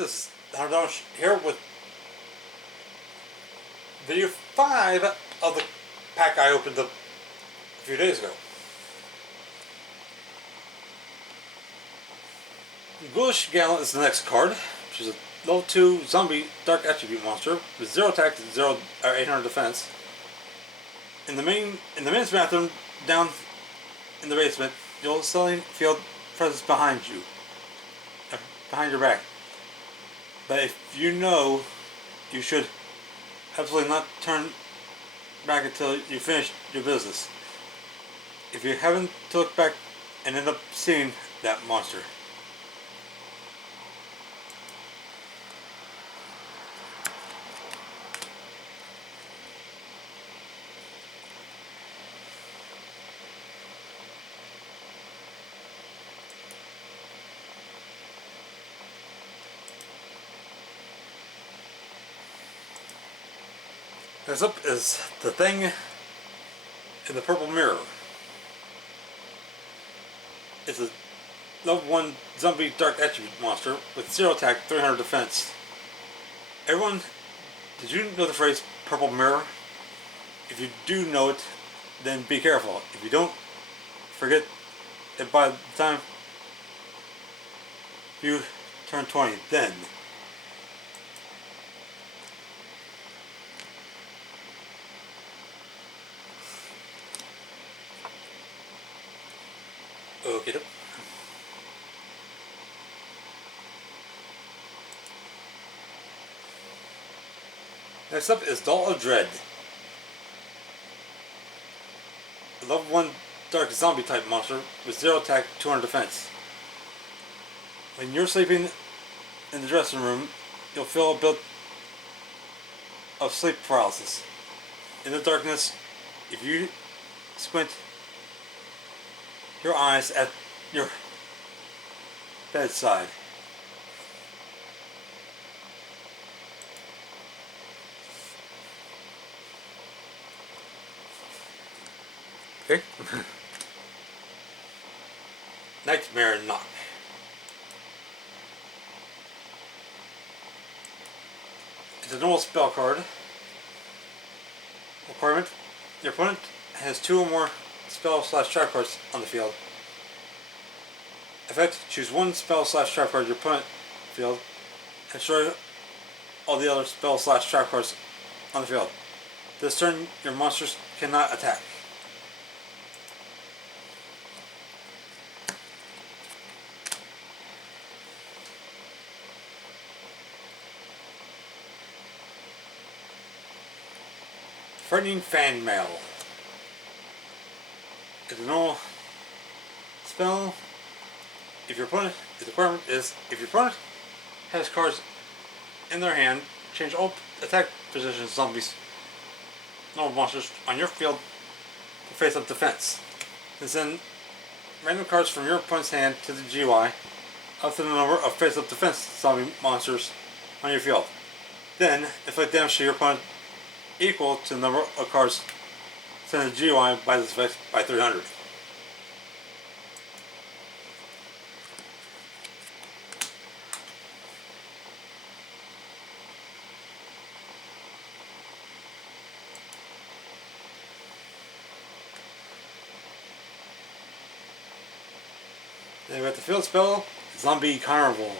this is Hardon here with video 5 of the pack I opened up a few days ago. Ghoulish Gallant is the next card, which is a level 2 zombie dark attribute monster with 0 attack and 800 defense. In the men's bathroom down in the basement, you'll suddenly feel presence behind you, behind your back. But if you know, you should absolutely not turn back until you finish your business. If you haven't to look back and end up seeing that monster. Next up is the thing in the purple mirror. It's a level 1 zombie dark attribute monster with 0 attack, 300 defense. Everyone, did you know the phrase purple mirror? If you do know it, then be careful. If you don't, forget it by the time you turn 20, then. Okay. Next up is Doll of Dread. A level 1 dark zombie type monster with 0 attack, 200 defense. When you're sleeping in the dressing room, you'll feel a bit of sleep paralysis. In the darkness, if you squint your eyes at your bedside, okay. Nightmare Knock. It's a normal spell card. Requirement: your opponent has 2 or more spell/trap cards on the field. Effect: choose 1 spell/trap card your opponent field and destroy all the other spell/trap cards on the field. This turn, your monsters cannot attack. Frightening Fan Mail. It's a normal spell. If your opponent has cards in their hand, change all attack positions zombies, normal monsters on your field to face up defense. Then send random cards from your opponent's hand to the GUI up to the number of face up defense zombie monsters on your field. Then inflict damage to your opponent equal to the number of cards sent to the GUI by this effect by 300. Then we have the field spell, Zombie Carnival.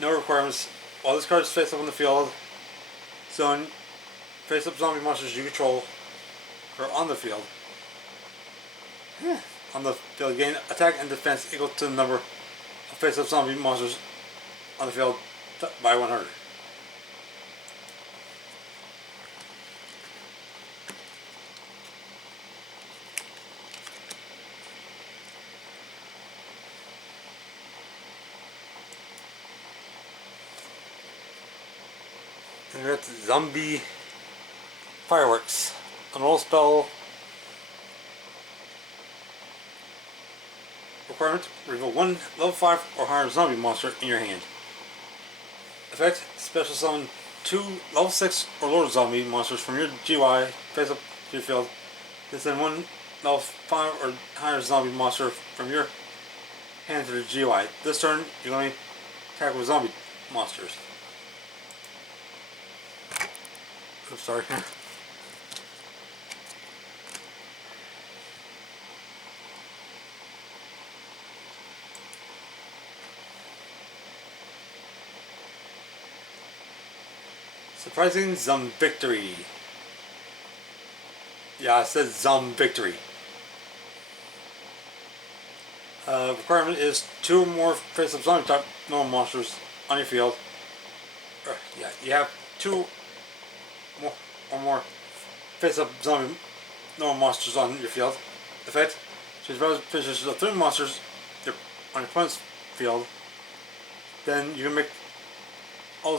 No requirements. While this card is face up on the field, zone face up zombie monsters you control are on the field. On the field, gain attack and defense equal to the number of face up zombie monsters on the field by 100. And we got Zombie Fireworks. An old spell. Requirement: reveal 1 level 5 or higher zombie monster in your hand. Effect: special summon 2 level 6 or lower zombie monsters from your GUI face up to your field. Then send 1 level 5 or higher zombie monster from your hand to the GUI. This turn, you're going to attack with zombie monsters. Oops, sorry. Surprising Zum victory. Yeah, it says Zum victory. Requirement is 2 or more face-up zombie type normal monsters on your field. Yeah, you have 2 or more face-up zombie normal monsters on your field. Effect: choose positions of 3 monsters on your opponent's field. Then you can make all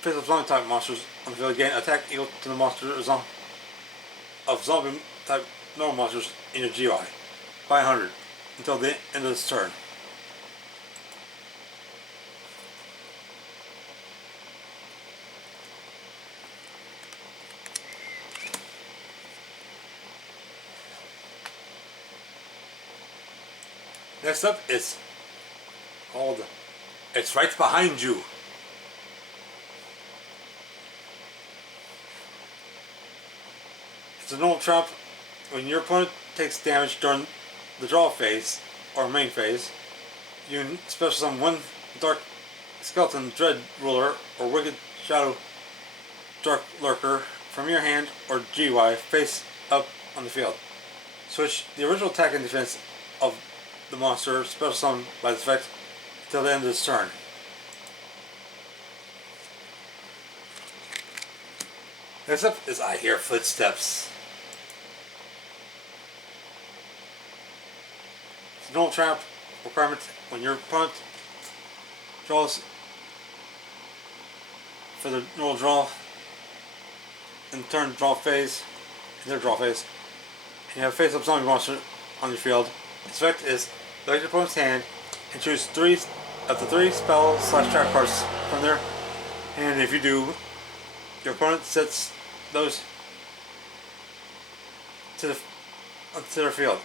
face-up zombie type monsters on the field gain attack equal to the monster of zombie type normal monsters in your GUI by 100 until the end of this turn. Next up is called It's Right Behind You. It's a normal trap. When your opponent takes damage during the draw phase or main phase, you can special summon 1 Dark Skeleton Dread Ruler or Wicked Shadow Dark Lurker from your hand or GUI face up on the field. Switch the original attack and defense of the monster special summoned by this effect until the end of this turn. Next up is I Hear Footsteps. It's a normal trap. Requirement: when your opponent draws for the normal draw in the turn draw phase, in their draw phase, and you have a face-up zombie monster on your field, its effect is look at your opponent's hand and choose 3 of the 3 spell/trap cards from there, and if you do, your opponent sets those to their field,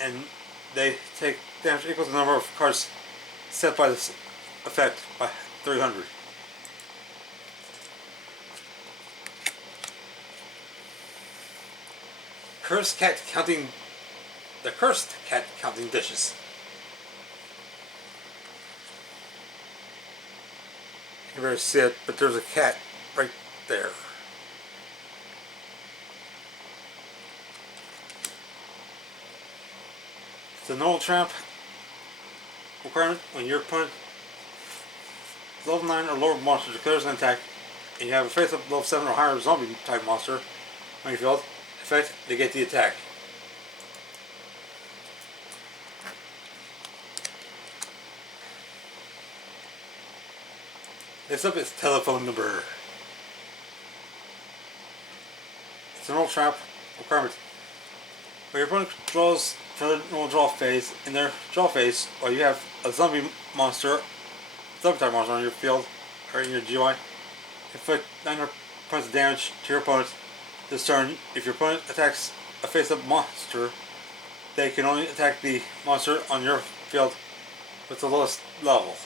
and they take damage equal to the number of cards set by this effect by 300. The Cursed Cat Counting Dishes. You better see it, but there's a cat right there. It's a normal trap. Requirement: when your opponent level 9 or lower monster declares an attack and you have a face-up level 7 or higher zombie type monster on your field, effect: they get the attack. Next up is telephone number. It's a normal trap. Requirement: when your opponent draws for the normal draw phase, in their draw phase, while you have a zombie type monster on your field or in your GUI, inflict 900 points of damage to your opponent this turn. If your opponent attacks a face-up monster, they can only attack the monster on your field with the lowest level.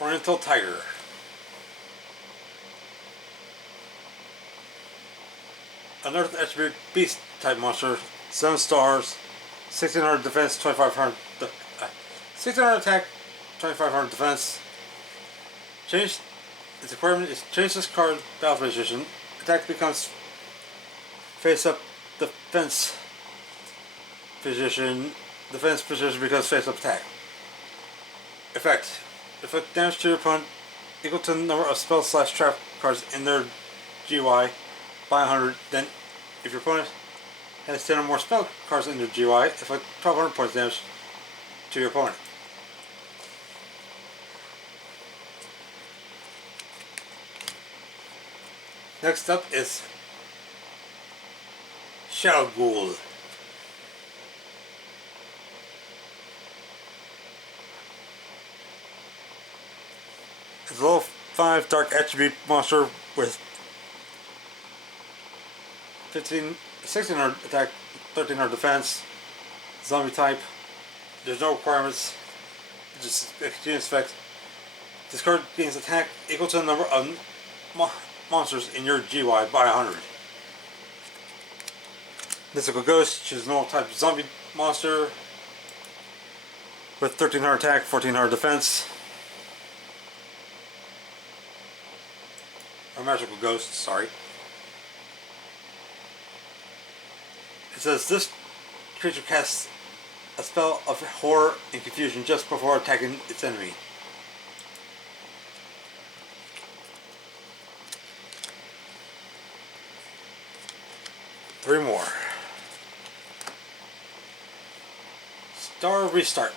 Oriental Tiger. Another attribute beast type monster, 7 stars, 1600 defense, 1600 attack, 2500 defense. Its requirement is change this card battle position. Attack becomes face up defense position. Defense position becomes face up attack. Effect: inflict damage to your opponent equal to the number of spell/trap cards in their GUI by 100. Then, if your opponent has 10 or more spell cards in their GUI, inflict 1200 points damage to your opponent. Next up is Shadow Ghoul. It's a level 5 dark attribute monster with 1600 attack, 1300 defense, zombie type. There's no requirements, just a continuous effect. This card gains attack equal to the number of monsters in your GY by 100. Mystical Ghost, choose normal type zombie monster with 1300 attack, 1400 defense. Or Magical Ghost, sorry. It says this creature casts a spell of horror and confusion just before attacking its enemy. Three more. Star Restart.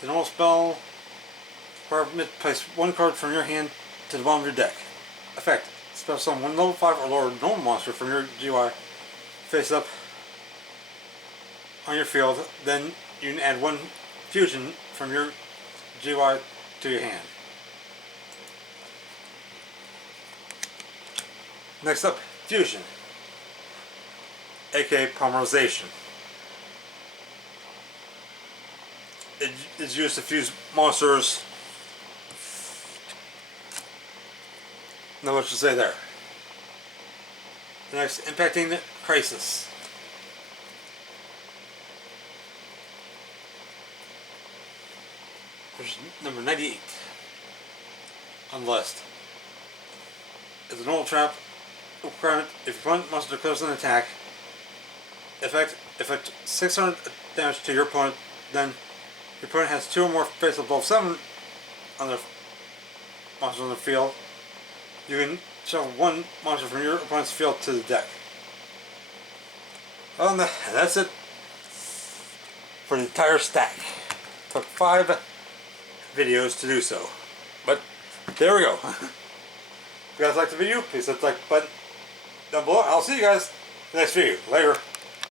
The normal spell requires place one card from your hand to the bottom of your deck. Effect. Spell summon one level 5 or lower normal monster from your GY face up on your field. Then you can add one fusion from your GY to your hand. Next up, fusion, aka polymerization. It is used to fuse monsters. Not much to say there. The next, impacting crisis. There's number 98 on the list. It's a normal trap requirement. If your opponent monster declares an attack, effect 600 damage to your opponent, then your opponent has 2 or more face above 7 on their monsters on the field. You can shuffle one monster from your opponent's field to the deck. Well, and that's it for the entire stack. Took 5 videos to do so, but there we go. If you guys liked the video, please hit the like button down below. I'll see you guys in the next video. Later.